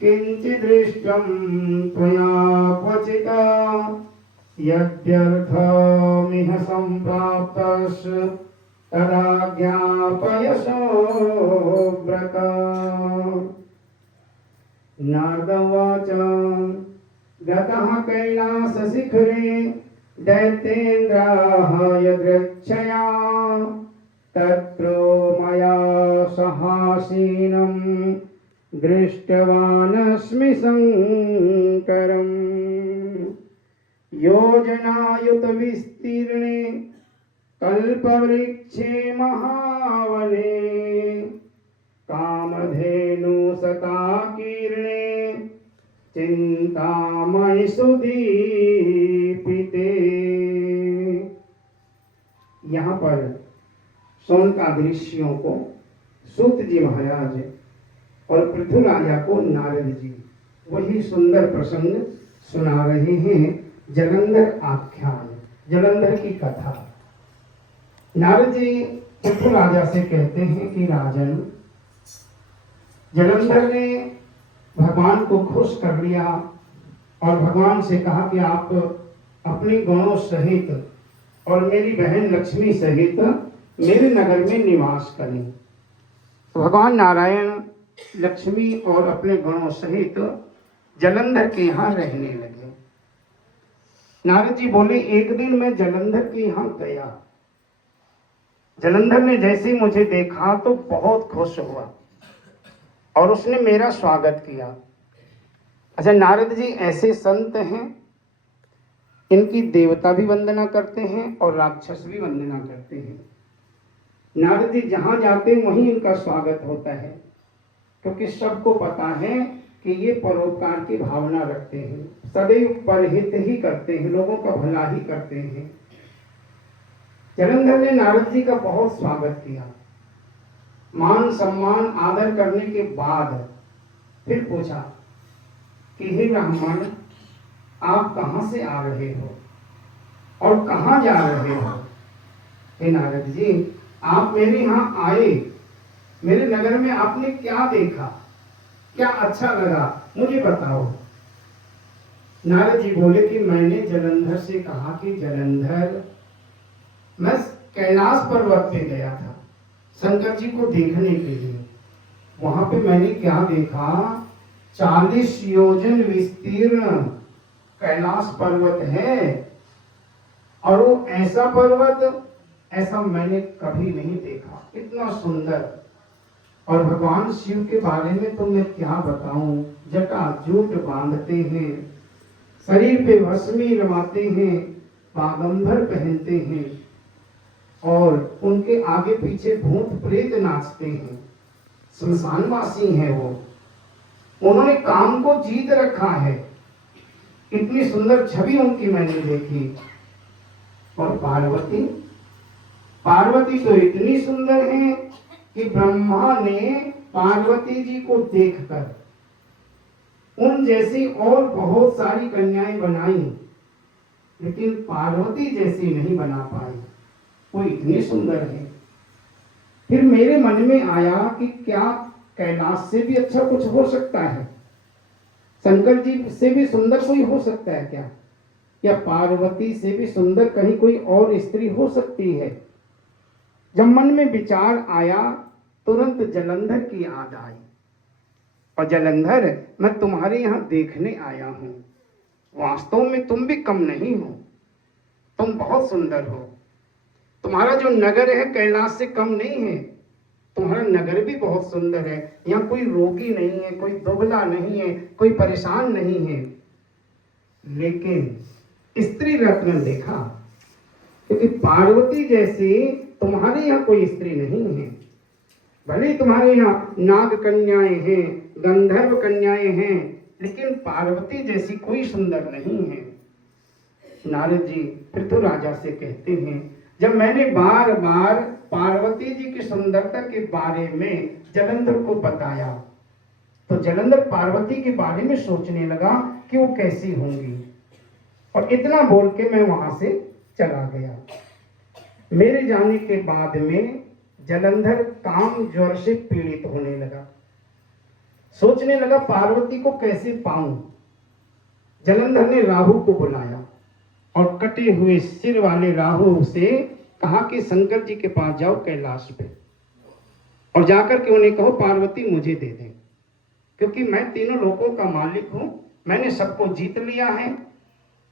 किंचिदृष्टं त्वया क्वचित् यद्यर्थमिह सम्प्राप्तस् तदा ज्ञापयसो व्रत। नारद उवाच गतः कैलासशिखरे दैत्येन्द्राः यदृच्छया तत्र मया सहासीनं दृष्टवानस्मि शङ्करम्। योजनायुतविस्तीर्णे कल्पवृक्षे महावने कामधेनुशताकीर्णे चिंतामणि सुदीपिते। यहाँ पर शौनकादिऋषियों को सूत जी महाराज और पृथु राजा को नारद जी वही सुंदर प्रसंग सुना रहे हैं। जलंधर आख्यान, जलंधर की कथा। नारद जी पृथु राजा से कहते हैं कि राजन, जलंधर ने भगवान को खुश कर लिया और भगवान से कहा कि आप अपने गुणों सहित और मेरी बहन लक्ष्मी सहित मेरे नगर में निवास करें। भगवान नारायण लक्ष्मी और अपने गुणों सहित जलंधर के यहाँ रहने लगे। नारद जी बोले, एक दिन मैं जलंधर के यहाँ गया। जलंधर ने जैसे मुझे देखा तो बहुत खुश हुआ और उसने मेरा स्वागत किया। अच्छा, नारद जी ऐसे संत हैं, इनकी देवता भी वंदना करते हैं और राक्षस भी वंदना करते हैं। नारद जी जहां जाते हैं वहीं इनका स्वागत होता है, क्योंकि सबको पता है कि ये परोपकार की भावना रखते हैं, सदैव परहित ही करते हैं, लोगों का भला ही करते हैं। जलंधर ने नारद जी का बहुत स्वागत किया। मान सम्मान आदर करने के बाद फिर पूछा कि हे ब्राह्मण, आप कहाँ से आ रहे हो और कहाँ जा रहे हो? हे नारद जी, आप मेरे यहाँ आए, मेरे नगर में आपने क्या देखा, क्या अच्छा लगा, मुझे बताओ। नारद जी बोले कि मैंने जलंधर से कहा कि जलंधर, मैं कैलाश पर्वत पे गया था शंकर जी को देखने के लिए। वहां पे मैंने क्या देखा, 40 योजन विस्तीर्ण कैलाश पर्वत है और वो ऐसा पर्वत ऐसा मैंने कभी नहीं देखा, इतना सुंदर। और भगवान शिव के बारे में तो मैं क्या बताऊं, जटाजूट बांधते हैं, शरीर पे भस्मी रमाते हैं, बागंबर पहनते हैं और उनके आगे पीछे भूत प्रेत नाचते हैं, श्मशानवासी हैं वो। उन्होंने काम को जीत रखा है, इतनी सुंदर छवि उनकी मैंने देखी। और पार्वती, पार्वती तो इतनी सुंदर है कि ब्रह्मा ने पार्वती जी को देखकर उन जैसी और बहुत सारी कन्याएं बनाई, लेकिन पार्वती जैसी नहीं बना पाई। वो इतनी सुंदर है। फिर मेरे मन में आया कि क्या कैलाश से भी अच्छा कुछ हो सकता है? शंकर जी से भी सुंदर कोई हो सकता है क्या? या पार्वती से भी सुंदर कहीं कोई और स्त्री हो सकती है? जब मन में विचार आया, तुरंत जलंधर की याद आई। और जलंधर, मैं तुम्हारे यहाँ देखने आया हूँ। वास्तव में तुम भी कम नहीं हो, तुम बहुत सुंदर हो। तुम्हारा जो नगर है कैलाश से कम नहीं है, तुम्हारा नगर भी बहुत सुंदर है। यहाँ कोई रोगी नहीं है, कोई दुबला नहीं है, कोई परेशान नहीं है। लेकिन स्त्री रत्न देखा, क्योंकि पार्वती जैसी तुम्हारे यहाँ कोई स्त्री नहीं है। भले तुम्हारे यहाँ नाग कन्याएं हैं, गंधर्व कन्याएं हैं, लेकिन पार्वती जैसी कोई सुंदर नहीं है। नारद जी पृथु राजा से कहते हैं, जब मैंने बार बार पार्वती जी की सुंदरता के बारे में जलंधर को बताया, तो जलंधर पार्वती के बारे में सोचने लगा कि वो कैसी होंगी। और इतना बोल के मैं वहां से चला गया। मेरे जाने के बाद में जलंधर काम ज्वर से पीड़ित होने लगा। सोचने लगा पार्वती को कैसे पाऊं। जलंधर ने राहु को बुलाया और कटे हुए सिर वाले राहु से कहा कि शंकर जी के पास जाओ कैलाश पे, और जाकर के उन्हें कहो पार्वती मुझे दे दें, क्योंकि मैं तीनों लोकों का मालिक हूं, मैंने सबको जीत लिया है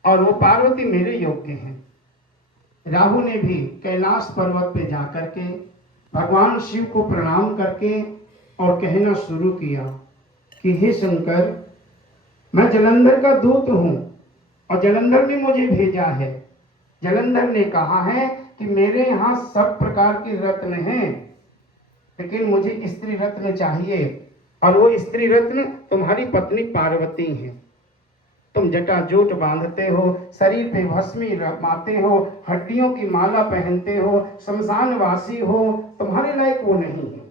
और वो पार्वती मेरे योग्य हैं। राहु ने भी कैलाश पर्वत पे जाकर के भगवान शिव को प्रणाम करके और कहना शुरू किया कि हे शंकर, मैं जलंधर का दूत हूं और जलंधर ने मुझे भेजा है। जलंधर ने कहा है कि मेरे यहाँ सब प्रकार के रत्न हैं, लेकिन मुझे स्त्री रत्न चाहिए, और वो स्त्री रत्न तुम्हारी पत्नी पार्वती है। तुम जटाजूट बांधते हो, शरीर पे भस्मी रमाते हो, हड्डियों की माला पहनते हो, शमशानवासी हो, तुम्हारे लायक वो नहीं है।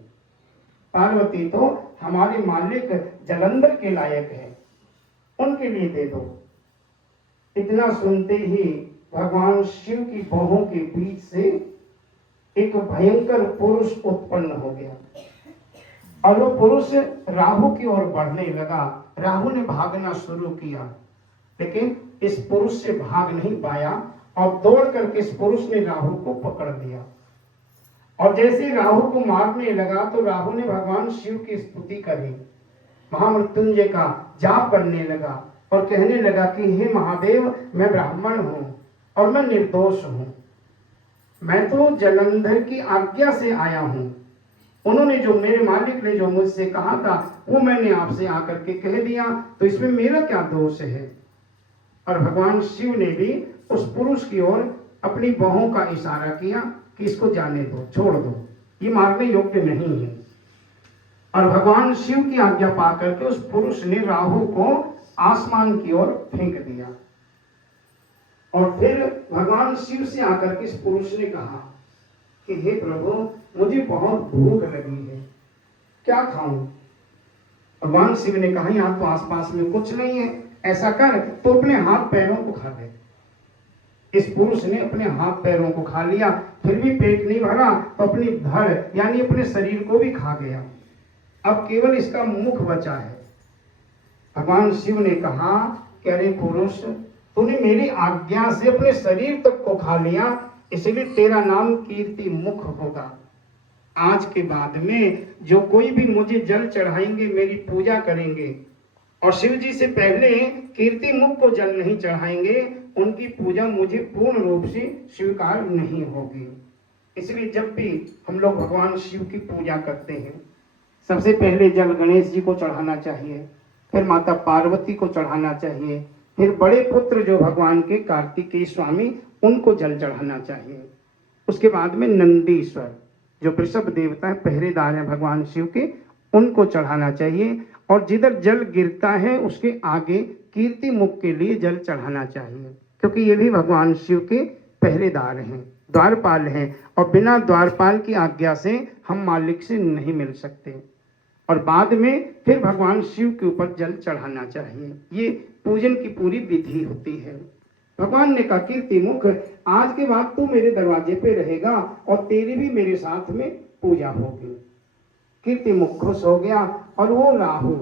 पार्वती तो हमारे मालिक जलंधर के लायक है, उनके लिए दे दो। इतना सुनते ही भगवान शिव की बाहों के बीच से एक भयंकर पुरुष उत्पन्न हो गया और वो पुरुष राहु की ओर बढ़ने लगा। राहु ने भागना शुरू किया, लेकिन इस पुरुष से भाग नहीं पाया और दौड़ करके इस पुरुष ने राहु को पकड़ लिया। और जैसे राहु को मारने लगा तो राहु ने भगवान शिव की स्तुति करी, महामृत्युंजय का जाप करने लगा और कहने लगा कि हे महादेव, मैं ब्राह्मण हूं और मैं निर्दोष हूं, मैं तो जलंधर की आज्ञा से आया हूं। उन्होंने जो, मेरे मालिक ने जो मुझसे कहा था वो मैंने आपसे आकर के कह दिया, तो इसमें मेरा क्या दोष है। और भगवान शिव ने भी उस पुरुष की ओर अपनी बाहों का इशारा किया कि इसको जाने दो, छोड़ दो, ये मारने योग्य नहीं है। और भगवान शिव की आज्ञा पाकर के उस पुरुष ने राहु को आसमान की ओर फेंक दिया। और फिर भगवान शिव से आकर के इस पुरुष ने कहा कि हे प्रभु, मुझे बहुत भूख लगी है, क्या खाऊं। भगवान शिव ने कहा यहाँ तो आसपास में कुछ नहीं है, ऐसा कर तो अपने हाथ पैरों को खा ले। इस पुरुष ने अपने हाथ पैरों को खा लिया, फिर भी पेट नहीं भरा तो अपनी धड़ यानी अपने शरीर को भी खा गया। अब केवल इसका मुख बचा है। भगवान शिव ने कहा कि अरे पुरुष, तूने मेरी आज्ञा से अपने शरीर तक को खा लिया, इसलिए तेरा नाम कीर्ति मुख होगा। आज के बाद में जो कोई भी मुझे जल चढ़ाएंगे, मेरी पूजा करेंगे और शिव जी से पहले कीर्ति मुख को जल नहीं चढ़ाएंगे, उनकी पूजा मुझे पूर्ण रूप से स्वीकार नहीं होगी। इसलिए जब भी हम लोग भगवान शिव की पूजा करते हैं, सबसे पहले जल गणेश जी को चढ़ाना चाहिए, फिर माता पार्वती को चढ़ाना चाहिए, फिर बड़े पुत्र जो भगवान के कार्तिकेय स्वामी, उनको जल चढ़ाना चाहिए। उसके बाद में नंदीश्वर जो वृषभ देवता है, पहरेदार है भगवान शिव के, उनको चढ़ाना चाहिए। और जिधर जल गिरता है उसके आगे कीर्ति मुख के लिए जल चढ़ाना चाहिए, क्योंकि ये भी भगवान शिव के पहरेदार हैं, द्वारपाल हैं, और बिना द्वारपाल की आज्ञा से हम मालिक से नहीं मिल सकते। और बाद में फिर भगवान शिव के ऊपर जल चढ़ाना चाहिए। ये पूजन की पूरी विधि होती है। भगवान ने कहा कीर्ति मुख, आज के बाद तू मेरे दरवाजे पे रहेगा और तेरी भी मेरे साथ में पूजा होगी। कीर्ति मुख खुश हो गया और वो राहु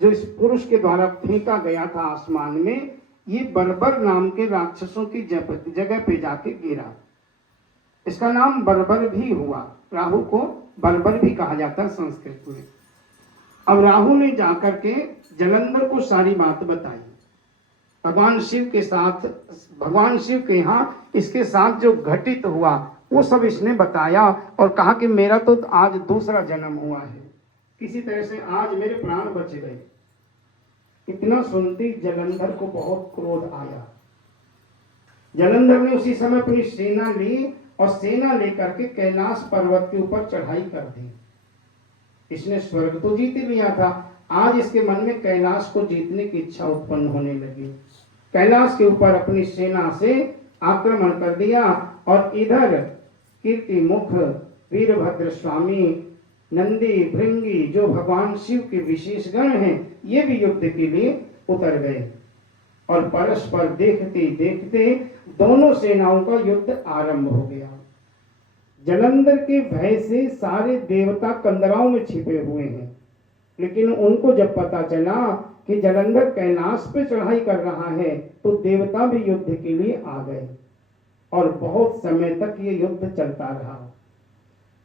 जो इस पुरुष के द्वारा फेंका गया था आसमान में, ये बर्बर नाम के राक्षसों की जगह पे जाके गिरा। इसका नाम बर्बर भी हुआ। राहु को बर्बर भी कहा जाता है संस्कृत में। अब राहु ने जाकर के जलंधर को सारी बात बताई। भगवान शिव के यहाँ इसके साथ जो घटित हुआ वो सब इसने बताया और कहा कि मेरा तो आज दूसरा जन्म हुआ है, किसी तरह से आज मेरे प्राण बच गए। इतना सुनते जलंधर को बहुत क्रोध आया। जलंधर ने उसी समय अपनी सेना ली और सेना लेकर के कैलाश पर्वत के ऊपर चढ़ाई कर दी। इसने स्वर्ग तो जीत लिया था, आज इसके मन में कैलाश को जीतने की इच्छा उत्पन्न होने लगी। कैलाश के ऊपर अपनी सेना से आक्रमण कर दिया और इधर कीर्ति मुख, वीरभद्र स्वामी, नंदी, भृंगी जो भगवान शिव के विशेष गण हैं, ये भी युद्ध के लिए उतर गए और परस्पर देखते देखते दोनों सेनाओं का युद्ध आरंभ हो गया। जलंधर के भय से सारे देवता कंदराओं में छिपे हुए हैं लेकिन उनको जब पता चला कि जलंधर कैलाश पे चढ़ाई कर रहा है तो देवता भी युद्ध के लिए आ गए और बहुत समय तक ये युद्ध चलता रहा।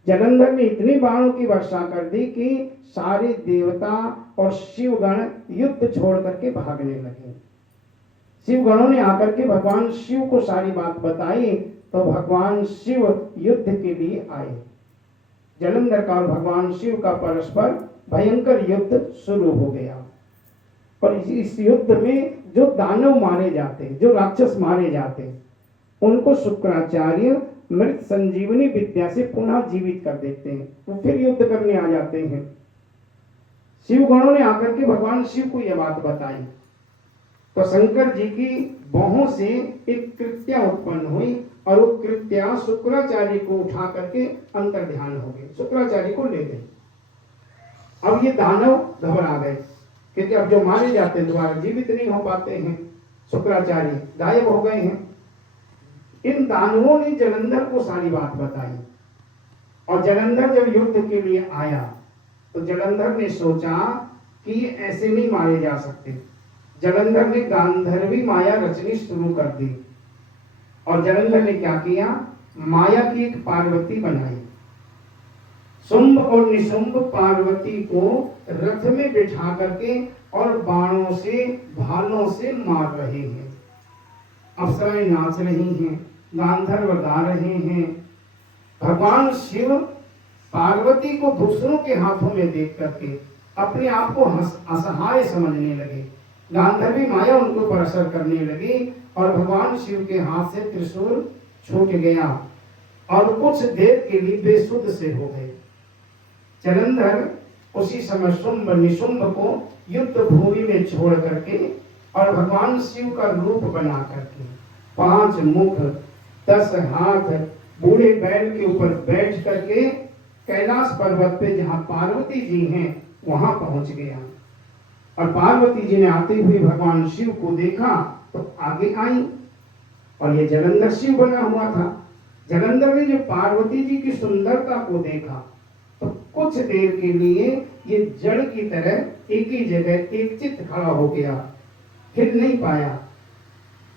जलंधर ने इतनी बाणों की वर्षा कर दी कि सारे देवता और शिवगण युद्ध छोड़ करके भागने लगे। शिवगणों ने आकर के भगवान शिव को सारी बात बताई तो भगवान शिव युद्ध के लिए आए। जलंधर का और भगवान शिव का परस्पर भयंकर युद्ध शुरू हो गया और इस युद्ध में जो दानव मारे जाते, जो राक्षस मारे जाते, उनको शुक्राचार्य मृत संजीवनी विद्या से पुनः जीवित कर देते हैं, वो फिर युद्ध करने आ जाते हैं। शिवगणों ने आकर के भगवान शिव को यह बात बताई तो शंकर जी की बाहों से एक कृत्या उत्पन्न हुई और वो कृत्या शुक्राचार्य को उठा करके अंतर ध्यान हो गए, शुक्राचार्य को ले गए। अब ये दानव घबरा गए क्योंकि अब जो मारे जाते हैं दोबारा जीवित नहीं हो पाते हैं, शुक्राचार्य गायब हो गए हैं। इन दानवों ने जलंधर को सारी बात बताई और जलंधर जब युद्ध के लिए आया तो जलंधर ने सोचा कि ये ऐसे नहीं मारे जा सकते। जलंधर ने गांधर्वी माया रचनी शुरू कर दी और जलंधर ने क्या किया, माया की एक पार्वती बनाई। शुंभ और निशुंभ पार्वती को रथ में बिठा करके और बाणों से भालों से मार रहे हैं। अप्सराएं नाच रही हैं, गांधर्व गा रहे हैं। भगवान शिव पार्वती को दूसरों के हाथों में देख करके अपने आप को असहाय समझने लगे। गांधर्वी माया उनको पर असर करने लगी और भगवान शिव के हाथ से त्रिशूल छूट गया और कुछ देर के लिए बेसुध से हो गए। जलंधर उसी समय शुंभ निशुंभ को युद्ध भूमि में छोड़ करके और भगवान शिव का रूप बना करके 5 मुख 10 हाथ बूढ़े बैल के ऊपर बैठ करके कैलाश पर्वत पे जहाँ पार्वती जी हैं वहां पहुंच गया और पार्वती जी ने आते हुए भगवान शिव को देखा तो आगे आई और ये जलंधर शिव बना हुआ था। जलंधर ने जो पार्वती जी की सुंदरता को देखा तो कुछ देर के लिए ये जड़ की तरह एक ही जगह एक चित्त खड़ा हो गया, फिर नहीं पाया।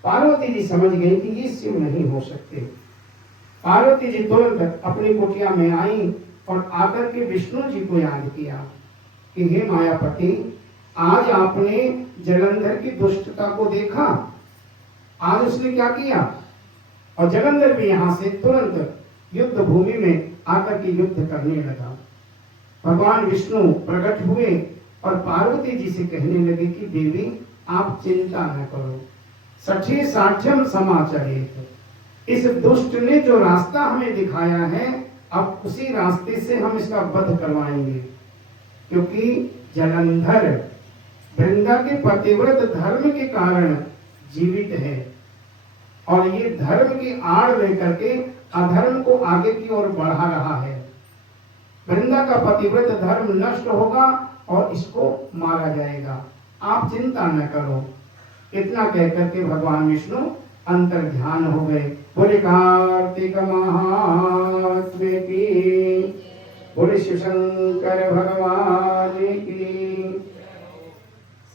पार्वती जी समझ गई कि ये शिव नहीं हो सकते। पार्वती जी तुरंत अपनी कुटिया में आई और आकर के विष्णु जी को याद किया कि हे मायापति, आज आपने जलंधर की दुष्टता को देखा, आज उसने क्या किया। और जलंधर भी यहाँ से तुरंत युद्ध भूमि में आकर के युद्ध करने लगा। भगवान विष्णु प्रकट हुए और पार्वती जी से कहने लगे कि देवी आप चिंता न करो, सठी साठ्यम समाचरित, इस दुष्ट ने जो रास्ता हमें दिखाया है अब उसी रास्ते से हम इसका वध करवाएंगे, क्योंकि जलंधर वृंदा के पतिव्रत धर्म के कारण जीवित है और ये धर्म की आड़ लेकर के अधर्म को आगे की ओर बढ़ा रहा है। वृंदा का पतिव्रत धर्म नष्ट होगा और इसको मारा जाएगा, आप चिंता न करो। इतना कहकर के भगवान विष्णु अंतर ध्यान हो गए। बोले कार्तिक महात्म्य की, बोले शिव शंकर भगवान की।